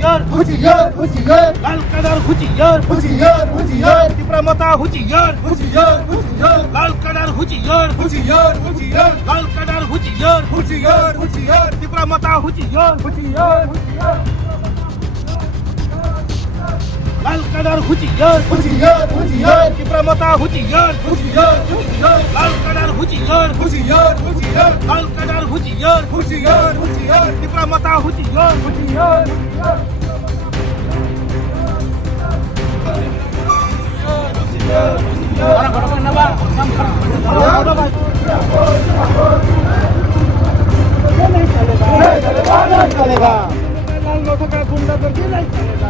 হুঁশিয়ার হুঁশিয়ার হুঁশিয়ার লাল কাদার হুঁশিয়ার হুঁশিয়ার হুঁশিয়ার তীব্রমতা হুঁশিয়ার হুঁশিয়ার হুঁশিয়ার লাল কাদার হুঁশিয়ার হুঁশিয়ার হুঁশিয়ার লাল কাদার হুঁশিয়ার হুঁশিয়ার হুঁশিয়ার তীব্রমতা হুঁশিয়ার হুঁশিয়ার হুঁশিয়ার লাল কাদার হুঁশিয়ার হুঁশিয়ার হুঁশিয়ার তীব্রমতা হুঁশিয়ার হুঁশিয়ার হুঁশিয়ার লাল কাদার হুঁশিয়ার হুঁশিয়ার হুঁশিয়ার লাল কাদার হুঁশিয়ার হুঁশিয়ার হুঁশিয়ার তীব্রমতা হুঁশিয়ার হুঁশিয়ার হুঁশিয়ার चलेगा लाल नोटों का गुंडागर्दी नहीं चलेगा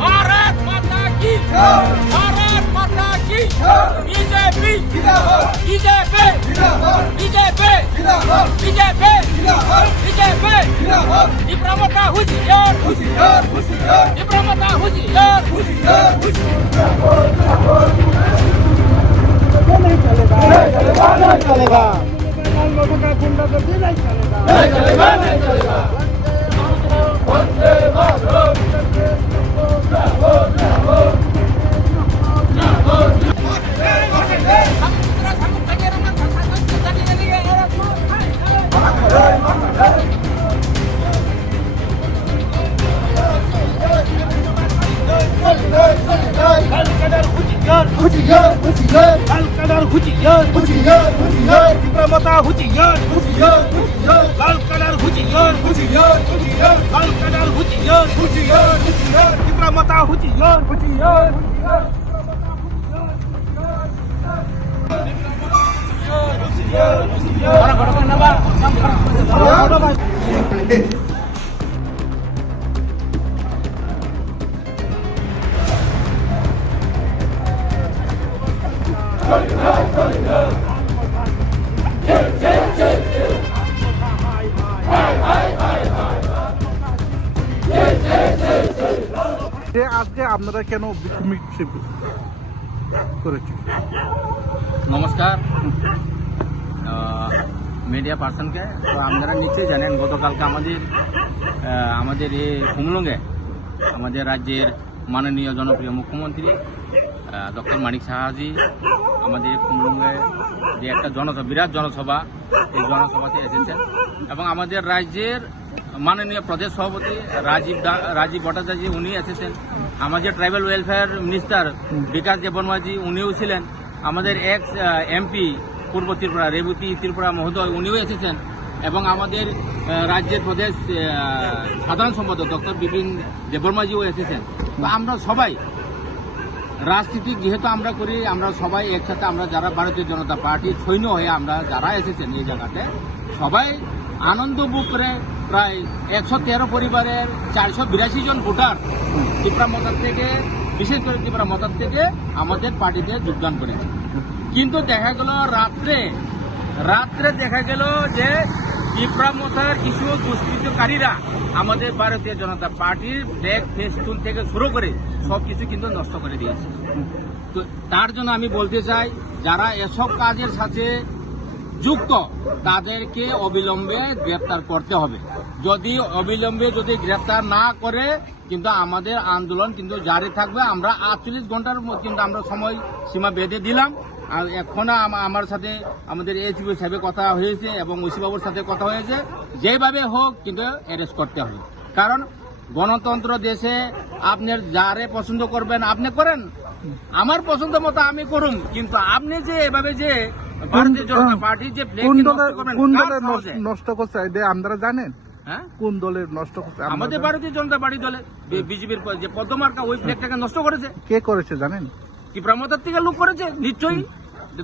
भारत माता की भारत माता की BJP BJP BJP BJP BJP তীব্রমতা হুঁশিয়ার হুঁশিয়ার হুঁশিয়ার তীব্রমতা হুঁশিয়ার হুঁশিয়ার नहीं चलेगा लाल नोटों का गुंडागर्दी नहीं चलेगा लाल कादार हुँशियार হুঁশিয়ার হুঁশিয়ার लाल कादार हुँशियार হুঁশিয়ার হুঁশিয়ার তীব্রমতা हुँशियार হুঁশিয়ার হুঁশিয়ার लाल कादार हुँशियार হুঁশিয়ার হুঁশিয়ার लाल कादार हुँशियार হুঁশিয়ার হুঁশিয়ার তীব্রমতা हुँशियार হুঁশিয়ার হুঁশিয়ার যে আজকে আপনারা কেন বিক্ষোভ মিছিল করেছেন? নমস্কার মিডিয়া পার্সনকে। তো আপনারা নিশ্চয়ই জানেন গতকালকে আমাদের এই হুমলুঙে আমাদের রাজ্যের মাননীয় জনপ্রিয় মুখ্যমন্ত্রী ডক্টর মানিক সাহাজি আমাদের হুমলুঙে যে একটা বিরাট জনসভা, এই জনসভাতে এসেছেন এবং আমাদের রাজ্যের মাননীয় প্রদেশ সভাপতি রাজীব ভট্টাচার্য উনি এসেছেন, আমাদের ট্রাইবাল ওয়েলফেয়ার মিনিস্টার বিকাশ দেববর্মাজি উনিও ছিলেন, আমাদের এক্স এমপি পূর্ব ত্রিপুরা রেবতী ত্রিপুরা মহোদয় উনিও এসেছেন এবং আমাদের রাজ্যের প্রদেশ সাধারণ সম্পাদক ডক্টর বিপিন দেববর্মাজিও এসেছেন। তো আমরা সবাই রাজনীতি যেহেতু আমরা করি, আমরা সবাই একসাথে, আমরা যারা ভারতীয় জনতা পার্টির সৈন্য হয়ে আমরা যারা এসেছেন এই জায়গাতে সবাই আনন্দ বুক করে প্রায় 113 পরিবারের 482 জন ভোটার ত্রিপুরা মতার থেকে, বিশেষ করে ত্রিপুরা মতার থেকে আমাদের পার্টিতে যোগদান করেছে। কিন্তু দেখা গেল রাত্রে দেখা গেল যে ত্রিপুরা মতার কিছু দুষ্কৃতকারীরা আমাদের ভারতীয় জনতা পার্টির ফ্ল্যাগ ফেস্টুন থেকে শুরু করে সবকিছু কিন্তু নষ্ট করে দিয়েছে। তো তার জন্য আমি বলতে চাই, যারা এসব কাজের সাথে যুক্ত তাদেরকে অবিলম্বে গ্রেপ্তার করতে হবে। অবিলম্বে গ্রেপ্তার না করে কিন্তু আমাদের আন্দোলন কিন্তু জারি থাকবে। আমরা 48 ঘন্টার কিন্তু আমরা সময় সীমা বেঁধে দিলাম। আর এখন আমার সাথে আমাদের এসপি সাহেবের কথা হয়েছে এবং ওসিবাবুর সাথে কথা হয়েছে, যেভাবে হোক কিন্তু অ্যারেস্ট করতে হবে। কারণ গণতন্ত্র দেশে আপনি যারে পছন্দ করবেন আপনি করেন, আমার পছন্দ মতো আমি করুন, কিন্তু আপনি যে এভাবে যে ভারতীয় জনতা পার্টির যে কোন দলের নষ্ট করছে আপনারা জানেন? হ্যাঁ, কোন দলের নষ্ট করছে? আমাদের ভারতীয় জনতা পার্টি দলের বিজেপির যে পদ্মমার্কা ওই ফ্ল্যাগটাকে নষ্ট করেছে। কে করেছে জানেন? ত্রিপুরা মতার থেকে লোক করেছে নিশ্চয়ই।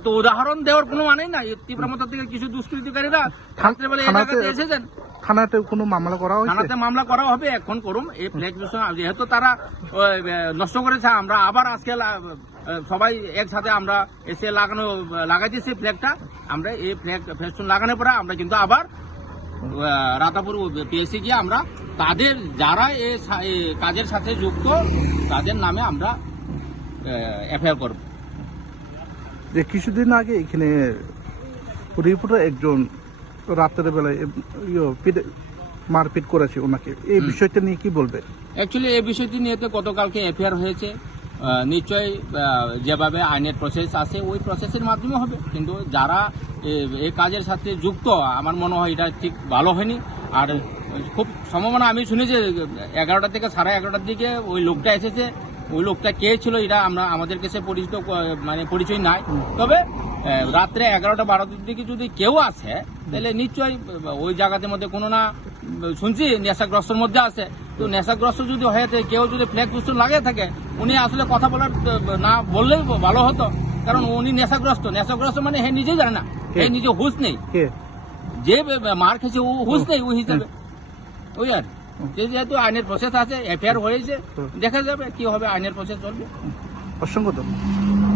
তো উদাহরণ দেওয়ার কোনো মানে নাই। তীব্রমতা থেকে কিছু দুষ্কৃতিকারীরা রাত্রেবেলা এলাকাতে এসেছেন। থানাতে কোনো মামলা করা হয়েছে? থানাতে মামলা করা হবে, এখন করুম। এই ফ্ল্যাগ যেহেতু তারা নষ্ট করেছে, আমরা আবার আজকে সবাই একসাথে আমরা এসে লাগাইছি সেই ফ্ল্যাগটা। আমরা এই ফ্ল্যাগ ফেস্টুন লাগানোর পরে আমরা কিন্তু আবার রাতাপুর পিএসসি গিয়ে আমরা তাদের যারা এই কাজের সাথে যুক্ত তাদের নামে আমরা এফআইআর করব। যে কিছুদিন আগে এখানে রিপোর্টার একজন রাতের বেলায় মারপিট করেছে ওনাকে, এই বিষয়টা নিয়ে কি বলবে? অ্যাকচুয়ালি এই বিষয়টি নিয়ে তো গতকালকে এফআইআর হয়েছে। নিশ্চয়ই যেভাবে আইনের প্রসেস আছে ওই প্রসেসের মাধ্যমে হবে, কিন্তু যারা এই কাজের সাথে যুক্ত আমার মনে হয় এটা ঠিক ভালো হয়নি। আর খুব সম্ভাবনা আমি শুনেছি 11টা থেকে 11:30টার দিকে ওই লোকটা এসেছে। ওই লোকটা কে ছিল এটা আমাদের কাছে পরিচয় নাই। তবে রাত্রে 11টা-12টার দিকে যদি কেউ আসে তাহলে নিশ্চয়ই ওই জায়গাতে মধ্যে কোনো না শুনছি নেশাগ্রস্তর মধ্যে আছে। তো নেশাগ্রস্ত যদি হয়ে থাকে, কেউ যদি ফ্ল্যাগ পোস্টার লাগিয়ে থাকে, উনি আসলে কথা বলার না বললেই ভালো হতো, কারণ উনি নেশাগ্রস্ত মানে হে নিজেই জানে না, হে নিজে হুঁশ নেই। যে মার খেয়েছে ও হুঁশ নেই ওই হিসাবে। ওই আর যেহেতু আইনের প্রসেস আছে, এফআইআর হয়েছে, দেখা যাবে কি হবে, আইনের প্রসেস চলবে। অসংখ্য ধন্যবাদ।